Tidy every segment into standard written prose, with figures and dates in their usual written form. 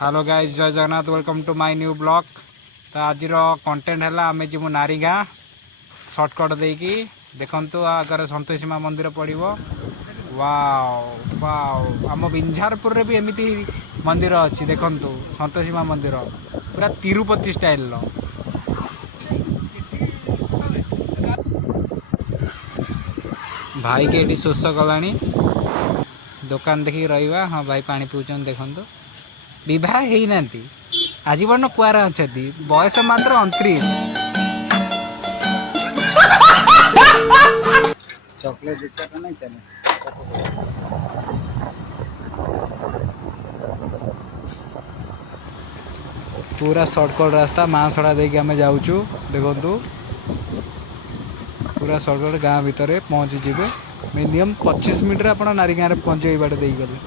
Hello guys, जय Jagannath. Welcome to my new blog. तो आज कंटेंट है आम जीव नारीगाँ सर्टकट देकी देखु आगे संतोषी माँ मंदिर पड़ो। वाव वाव, आम बिंझारपुर रे भी एमती मंदिर अच्छी देखु संतोषी माँ मंदिर पूरा तिरुपति स्टाइल। भाई के ये शोष कला दुकान देखिए रहा। हाँ भाई पानी पिउछन देखु। विवाह है ना आजीवन कुआर अच्छा बयस मात्र 29। चॉकलेट नहीं चले पूरा सर्टकट रास्ता माँसड़ा देके आम जाऊँ देखु पूरा सर्टकट गाँ भितर पहुँची जीवे मिनिमम 25 मिनट आप नारी गाँव में पहुँचे बाटे दे गले।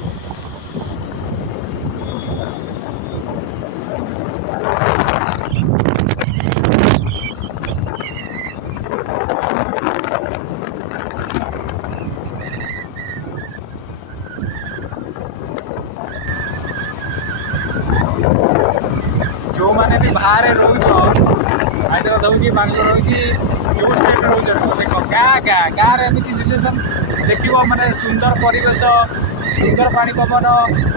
जो मैंने भी बाहर रोच हैदराबाद हो बांगलोर हो जो स्टेट रोच देख गाँ गाँ गाँव में एमती सिचुएसन देख मैंने सुंदर परिवेश सुंदर पानी पवन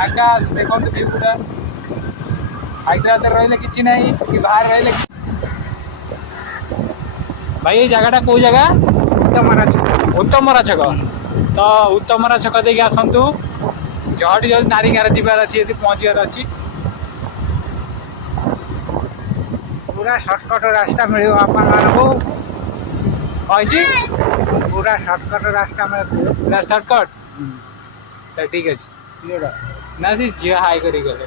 आकाश देखो व्यू गुटा हैदराबाद रही कि ना कि बाहर रही। भाई ये जगह कौ जगह उत्तमरा छक। तो उत्तमरा छक देके आसतु जहाँ जल्दी नारी गाँव जबार अच्छी पहुँचार अच्छी पूरा सर्टकट रास्ता मिले पूरा सर्टकट रास्ता मिले पूरा सर्टकट। तो ठीक अच्छे ना सी झी हाई कर गले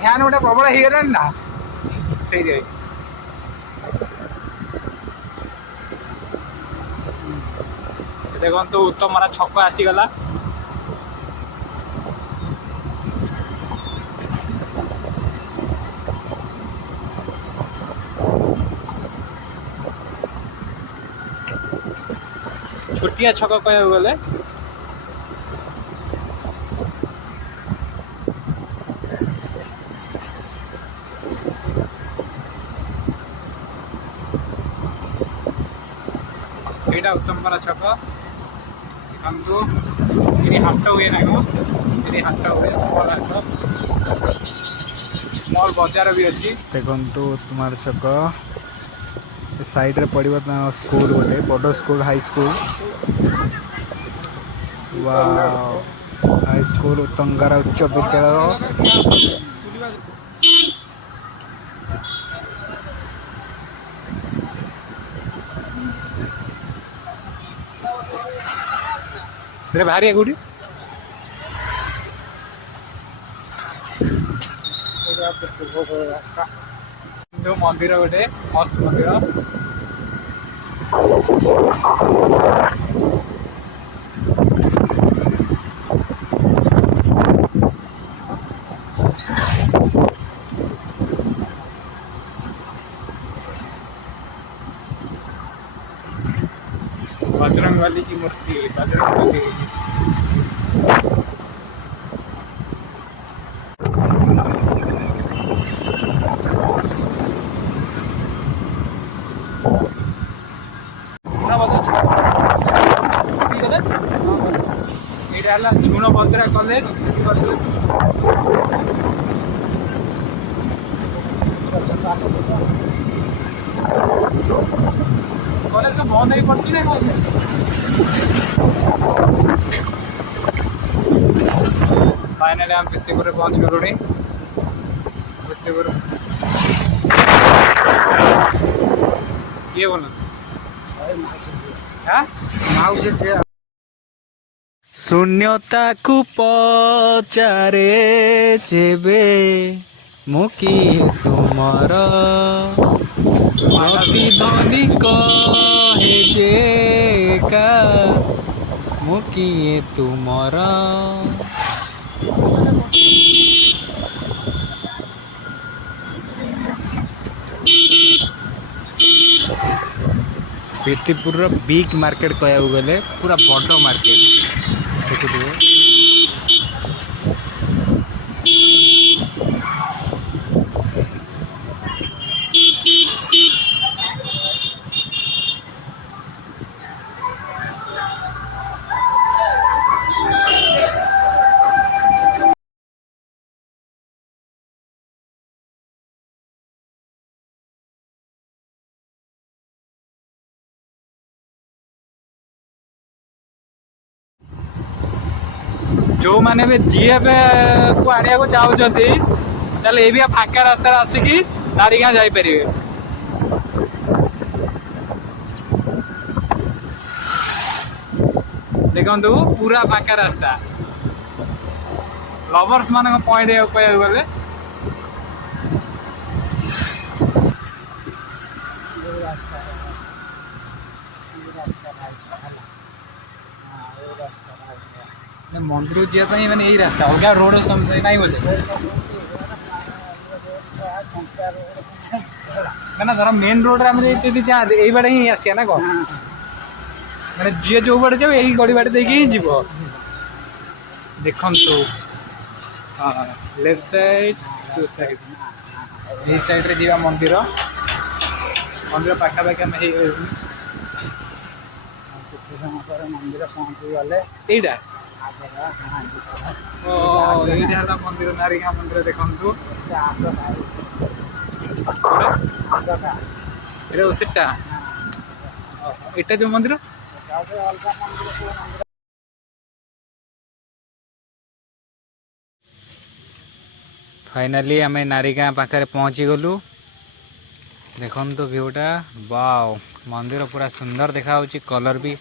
फैन गोटे प्रबल हो गला ना से देखो उत्तमरा छक आसीगला। छोटिया छक कह गले यहाँ उत्तमपरा छक देखु ये हाट हुए ना ये हाट हुए स्मॉल बाजार भी अच्छी देखु उत्तमरा छक साइड रे पड़ो स्कूल गोटे बड़ school high school. High school Uttangara उच्च विद्यालय भारी कौटी मंदिर गोटे मस्त मंदिर बजरंगबली की मूर्ति बजरंगबली झुणभद्रा कॉलेज कॉलेज का बंद ही पड़ी ना फाइनली हम पित्तीपुर पहुंच गलुणी। पित्तीपुर ये बोल माउसी थे शून्यता को पचारे जेबे मुकी तुमर प्रतिध्वनि कहे जे का मुकी तुमर। पित्तीपुर बिग मार्केट कहू गले पूरा बड़ मार्केट देखुए जो मैंने भी जीएफ को आने को चाहते ताले ये भी फाका रास्ता आसिकी नारीगाँ जापर। देखु पूरा फाका रास्ता लवर्स मान पॉइंट कह गले मंदिर जावाई मैंने यही रास्ता अलग रोड नहीं बोले ना धर मेन रोड यही बाटे ही आसिया ना कौन मैंने जी जो बाटे जाओ यही गड़ी बाटे देखी जीव देखु हाँ लेफ्ट साइड टू साइड यही साइड रे जीवा मंदिर मंदिर पाखापाखि आम मंदिर पहुँची गले यहीटा ये मंदिर नारीगाँ मंदिर देखु सेटा एटा जो मंदिर फाइनाली आम नारीगाँ पाखे पहुँची गलु देखु व्यूटा वाओ मंदिर पूरा सुंदर देखा कलर भी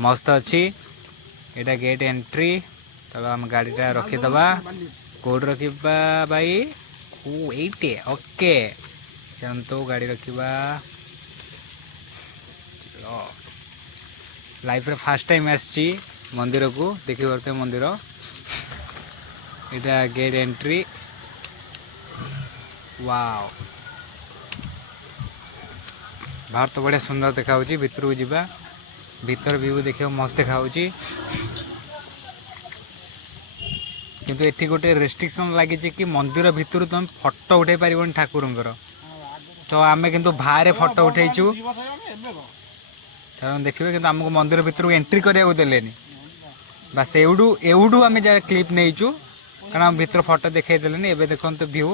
मस्त अच्छी एटा गेट एंट्री तब आम गाड़ीटा रखीदबा कोड रखा भाई एटे ओके चलते गाड़ी रखा लाइफ रे फर्स्ट टाइम आसी मंदिर को देखी पारे मंदिर एटा गेट एंट्री वाओ बाहर तो बढ़िया सुंदर देखा भितर को जीवा भीतर व्यू देखा मस्त देखा किंतु एठी गोटे रेस्ट्रिक्शन लगी कि मंदिर भितर तुम फोटो उठे पार ठाकुर तो आम किंतु बाहर फोटो उठेचु देखिए कि आमको मंदिर भितर को एंट्री करने देलेनी बस एवडू आम क्लिप नहींचु कारण भीतर फोटो देखा देलेनी एबे देखो व्यू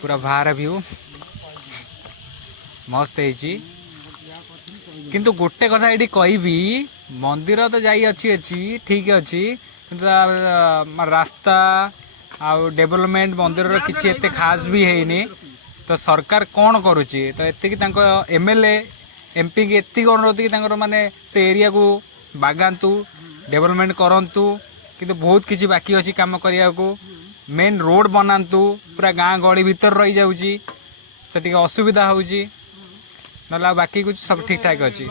पूरा बाहर व्यू मस्त है किंतु गोटे कथा ये कहबी मंदिर तो जाई अच्छी ठीक अच्छी किंतु रास्ता आउ डेवलपमेंट मंदिर किसी एते खास भी है तो सरकार कौन करुच्ची तो एति एमएलए एमपी की एति अनुरोध कि माने से एरिया को बागांतु डेवलपमेंट करंतु किंतु बहुत किसी बाकी अच्छी काम करने को मेन रोड बनातु पूरा गाँ गली भीतर रही जाऊँगी तो टी असुविधा होउची ना बाकी कुछ सब ठीक ठाक अच्छी।